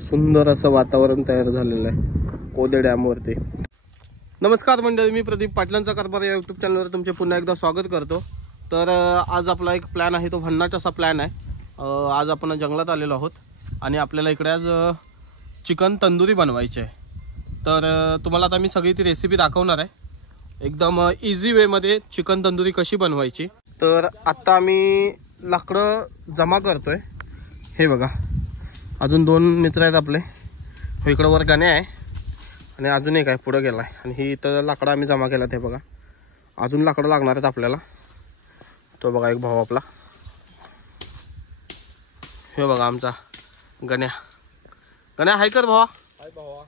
सुंदर असं वातावरण तयार झालेलं आहे कोदे डॅम वरती. नमस्कार मंडळी, मी प्रदीप पाटलांचा कारभार या यूट्यूब चॅनलवर तुमचे पुन्हा एकदा स्वागत करतो. तर आज आपला एक प्लॅन आहे, तो भन्नाट असा प्लॅन आहे. आज आपण जंगलात आलेलो आहोत आणि आपल्याला इकडे आज चिकन तंदुरी बनवायची आहे. तर तुम्हाला आता मी सगळी ती रेसिपी दाखवणार आहे, एकदम इझी वेमध्ये चिकन तंदुरी कशी बनवायची. तर आत्ता आम्ही लाकडं जमा करतोय. हे बघा, अजून 2 मित्र आहेत आपले. हो, इकडं वर गाणे आहे आणि अजून एक आहे पुढं गेला आहे. आणि ही इथं लाकडं आम्ही जमा केलं. ते बघा, अजून लाकडं लागणार आहेत आपल्याला. तो बघा एक भाऊ आपला, हे बघा आमचा गण्या. गण्या हाय कर भावा. हाय भावा.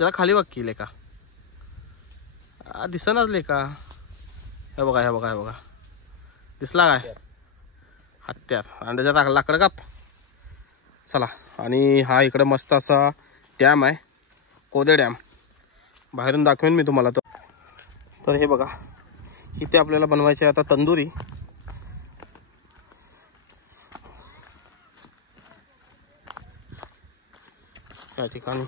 जरा खाली बघ की लेका, दिसनाच लेका. हे बघा हे बघा हे बघा, दिसला काय हत्यार. आणि त्याच्यात लाकडं काप. चला. आणि हा इकडे मस्त असा डॅम आहे, कोदे डॅम. बाहेरून दाखवेन मी तुम्हाला तो. तर हे बघा, इथे आपल्याला बनवायचे आता तंदुरी. या ठिकाणी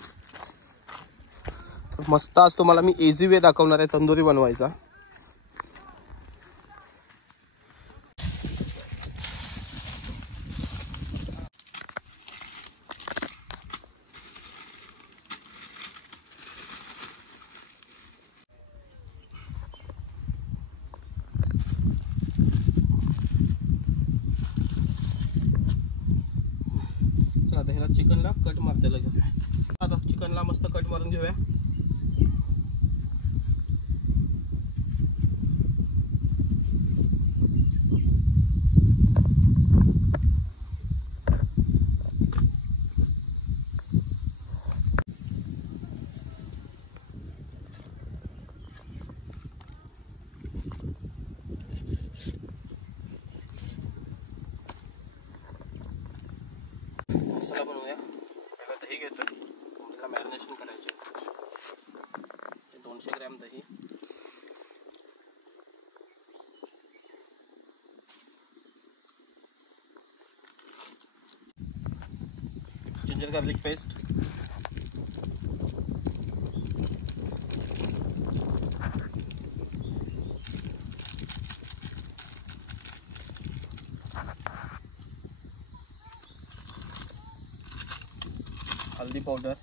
मस्त आज तुम्हाला मी इझी वे दाखवणार आहे तंदुरी बनवायचा. आता ह्याला चिकनला कट मारतेला घेऊया. आता चिकनला मस्त कट मारून घेऊया. मसाला बनवूया. पहिला दही घेतोय, कोंबडीला मॅरिनेशन करायचे. 200 ग्रॅम दही, जिंजर गार्लिक पेस्ट, हल्दी पावडर,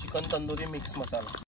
चिकन तंदुरी मिक्स मसाला,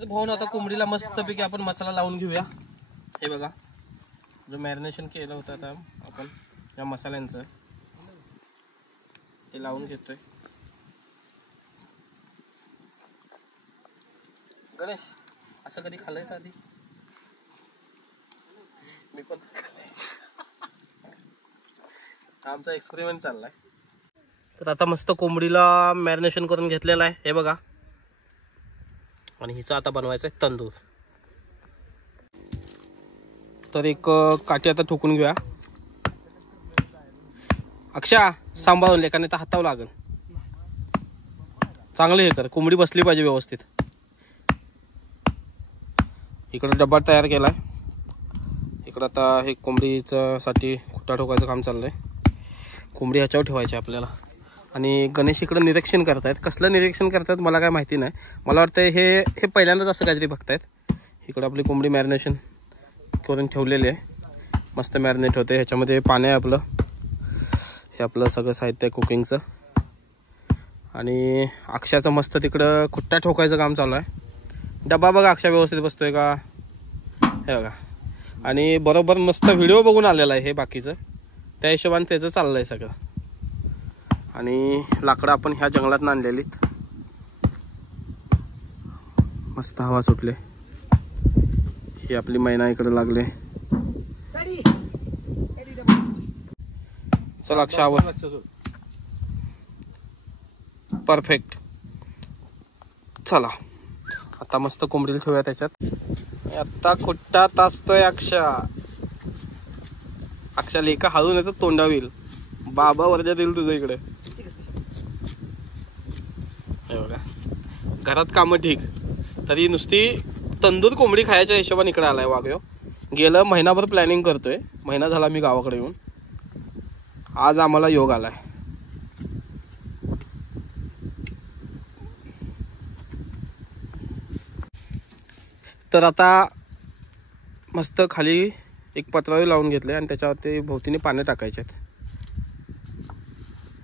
भाऊन. आता कोंबडीला मस्तपैकी आपण मसाला लावून घेऊया. हे बघा, जो मॅरिनेशन केलं होतं आता आपण या मसाल्यांचं ते लावून घेतोय. गणेश, असं कधी खाल्लंयस आधी? मी पण आमचा एक्सपेरिमेंट चाललाय. तर आता मस्त कोंबडीला मॅरिनेशन करून घेतलेलं आहे. हे बघा, आणि हिचा आता बनवायचा आहे तंदूर. तर एक काठी आता ठोकून घेऊया. अक्षा, सांभाळून लेखाने तर हातावर लागल. चांगलं हे कर, कोंबडी बसली पाहिजे व्यवस्थित. इकडे डब्बा तयार केलाय. इकडं आता हे कोंबडीचं साठी खुट्टा ठोकायचं काम चाललंय. कोंबडी ह्याच्यावर ठेवायची आपल्याला. आणि गणेश इकडं निरीक्षण करतायत. कसलं निरीक्षण करतायत मला काय माहिती नाही. मला वाटतं हे पहिल्यांदाच असं काहीतरी बघतायत. इकडं आपली कोंबडी मॅरिनेशन करून ठेवलेली आहे, मस्त मॅरिनेट होते. ह्याच्यामध्ये पाणी आहे आपलं, हे आपलं सगळं साहित्य आहे कुकिंगचं. आणि अक्षाचं मस्त तिकडं खुट्टा ठोकायचं काम चालू आहे. डबा बघा अक्षा व्यवस्थित बसतोय का, हे बघा. आणि बरोबर मस्त व्हिडिओ बघून आलेला आहे हे बाकीचं, त्या हिशोबाने त्याचं चाललंय सगळं. आणि लाकडं आपण ह्या जंगलात आणलेलीत. मस्त हवा सुटले. ही आपली मैना इकडे लागले. चल अक्षावर परफेक्ट. चला आता मस्त कोंबडीला ठेवूया त्याच्यात. आता खुट्टात असतोय अक्षा. अक्षा लेका हळून येतो तोंडावील. बाबा वरच्या देईल तुझं इकडे. बघा घरात कामं ठीक, तरी नुसती तंदूर कोंबडी खायच्या हिशोबाने इकडे आलाय वाघ्यो. गेलं महिनाभर प्लॅनिंग करतोय. महिना झाला मी गावाकडे येऊन. आज आम्हाला योग आलाय. तर आता मस्त खाली एक पत्रावळी लावून घेतले आणि त्याच्यावरती भोवतीने पाने टाकायचे आहेत.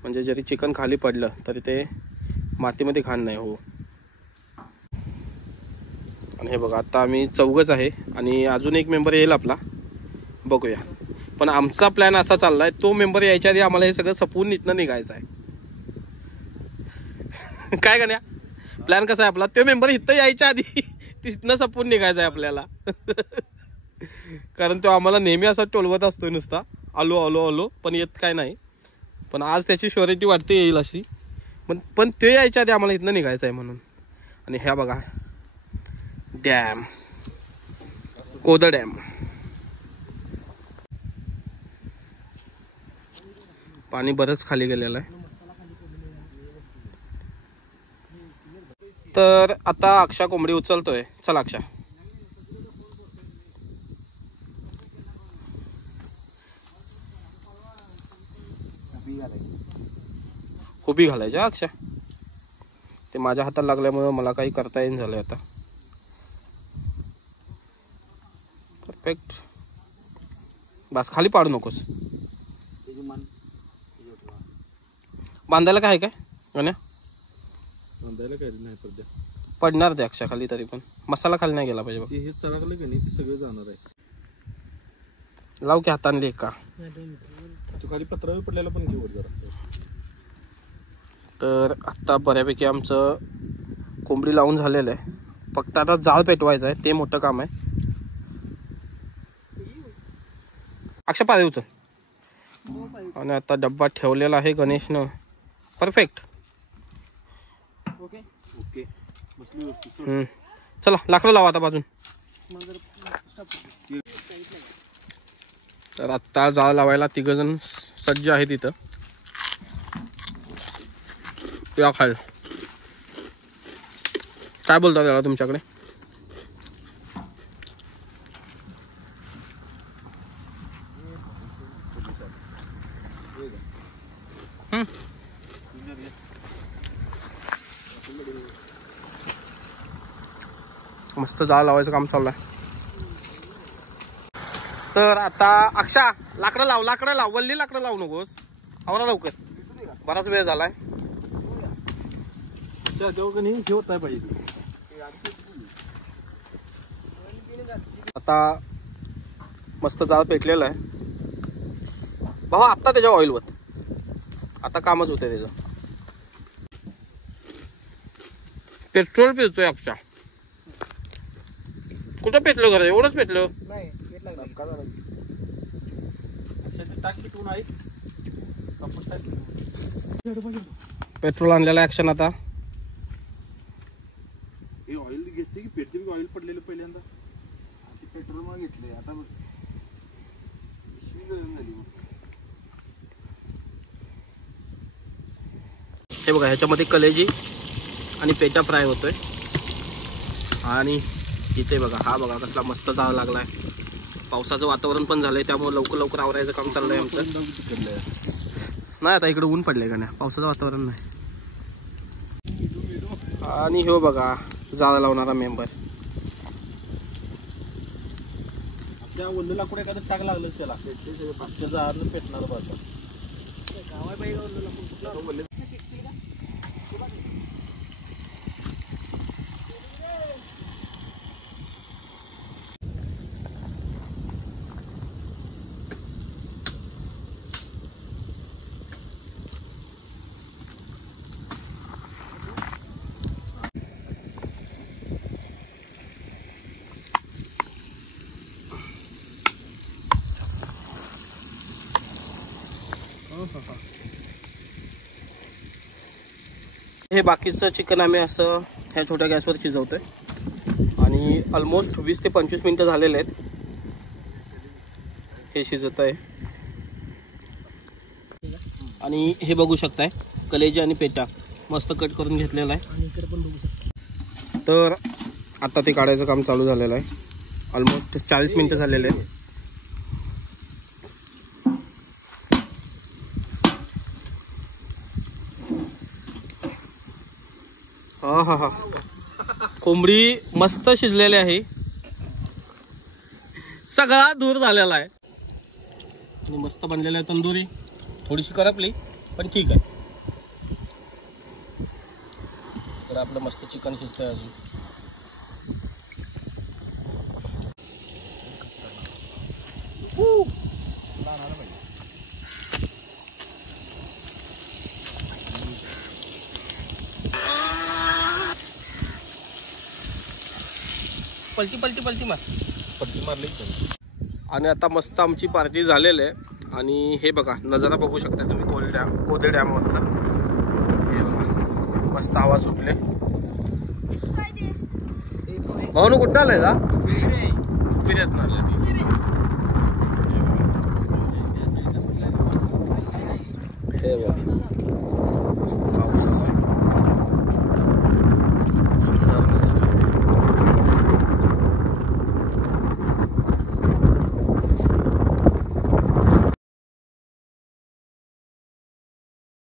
म्हणजे जरी चिकन खाली पडलं तरी ते मातीमध्ये घाण नाही हो. आणि हे बघा आता आम्ही चौघच आहे आणि अजून एक मेंबर येईल आपला, बघूया. पण आमचा प्लॅन असा चाललाय, तो मेंबर यायच्या आधी आम्हाला हे सगळं सपवून इथनं निघायचं आहे. काय करण्या प्लॅन कसा आहे आपला, तो मेंबर इथं यायच्या आधी तिथनं सपवून निघायचं आहे आपल्याला. कारण तो आम्हाला नेहमी असा टोलवत असतोय नुसता, आलो आलो आलो, पण येत काय नाही. पण आज त्याची श्युरिटी वाटते येईल अशी. पण ते यायच्या आधी आम्हाला इथनं निघायचं आहे म्हणून. आणि ह्या बघा डॅम, कोदर डॅम. पाणी बरंच खाली गेलेलं आहे. तर आता अक्षा कोंबडी उचलतोय. चला अक्षा. उभी घालायची अक्षा. ते माझ्या हातात लागल्यामुळे मला काही करता येईन झालंय आता. परफेक्ट. बस खाली पाडू नकोस. बांधायला काय काय गण्या? बांधायला काय नाही पडणार ते अक्षा खाली, तरी पण मसाला खाली नाही गेला पाहिजे. हे चढकलं की नाही ते सगळे जाणार आहे. लाव की हाताने का तू खाली पत्रावर पडलेला पण घेऊ जरा. तर आता बऱ्यापैकी आमचं कोंबडी लावून झालेलं आहे. फक्त आता जाळ पेटवायचं आहे, ते मोठं काम आहे. अक्षा पाय उचल. आणि आता डब्बा ठेवलेला आहे गणेशनं. परफेक्ट. ओके ओके चला लाकडं लावा आता बाजून. तर आत्ता जाळ लावायला तिघजण सज्ज आहे तिथं. या खाल काय बोलतात त्याला तुमच्याकडे? मस्त जाळ लावायचं काम चाललंय. तर आता अक्षा लाकडं लाव, लाकडं लाव, वल्ली लाकडं लावू नकोस. आवरा लवकर, बराच वेळ झालाय. आता मस्त जाळ पेटलेला आहे भावा. आता त्याच्या ऑइल वत आता कामच होतंय त्याचं. पेट्रोल पिळतोय अक्षा. कुठं पेटलं घर? एवढंच पेटलं. पेट्रोल आणलेलं ऍक्शन. आता ऑइल घेतले की पेट्रोल ऑइल पडलेलं पहिल्यांदा पेट्रोल मग घेतले. आता हे बघा ह्याच्यामध्ये कलेजी आणि पेटा फ्राय होतोय. आणि इथे बघा हा बघा कसला मस्त जाळ लागलाय. पावसाचं वातावरण पण झालंय त्यामुळे लवकर लवकर आवरायचं काम चाललंय आमचं. नाही आता इकडे ऊन पडलंय का नाही, पावसाचं वातावरण नाही. आणि हो बघा जाळ लावणारा मेंबर. त्या ओलं लाकूड एखादं टाक लागलं त्याला पेटणार पेटणार बाजू. हे बाकीचं चिकन आम्ही असं ह्या छोट्या गॅसवर शिजवतोय आणि ऑलमोस्ट 20 ते 25 मिनिटं झालेले आहेत हे शिजत आहे. आणि हे बघू शकताय कलेजी आणि पेटा मस्त कट करून घेतलेला आहे. आणि इकडे पण बघू शकता. तर आता ते काढायचं काम चालू झालेलं आहे. ऑलमोस्ट 40 मिनिटं झालेले आहेत. हा हा कोंबडी मस्त शिजलेली आहे. सगळा दूर झालेला आहे आणि मस्त बनलेला आहे. तंदुरी थोडीशी करपली पण ठीक आहे. तर आपलं मस्त चिकन शिजतंय अजून. पलटी पलटी पलटी मारली. आणि आता मस्त आमची पार्टी झालेली आहे. आणि हे बघा नजारा बघू शकता तुम्ही कोदे डॅमवरचा. हे बघा मस्त हवा सुटले. भाऊ कुठं आलाय का पिऱ्यात आलं ते. हे बघा मस्त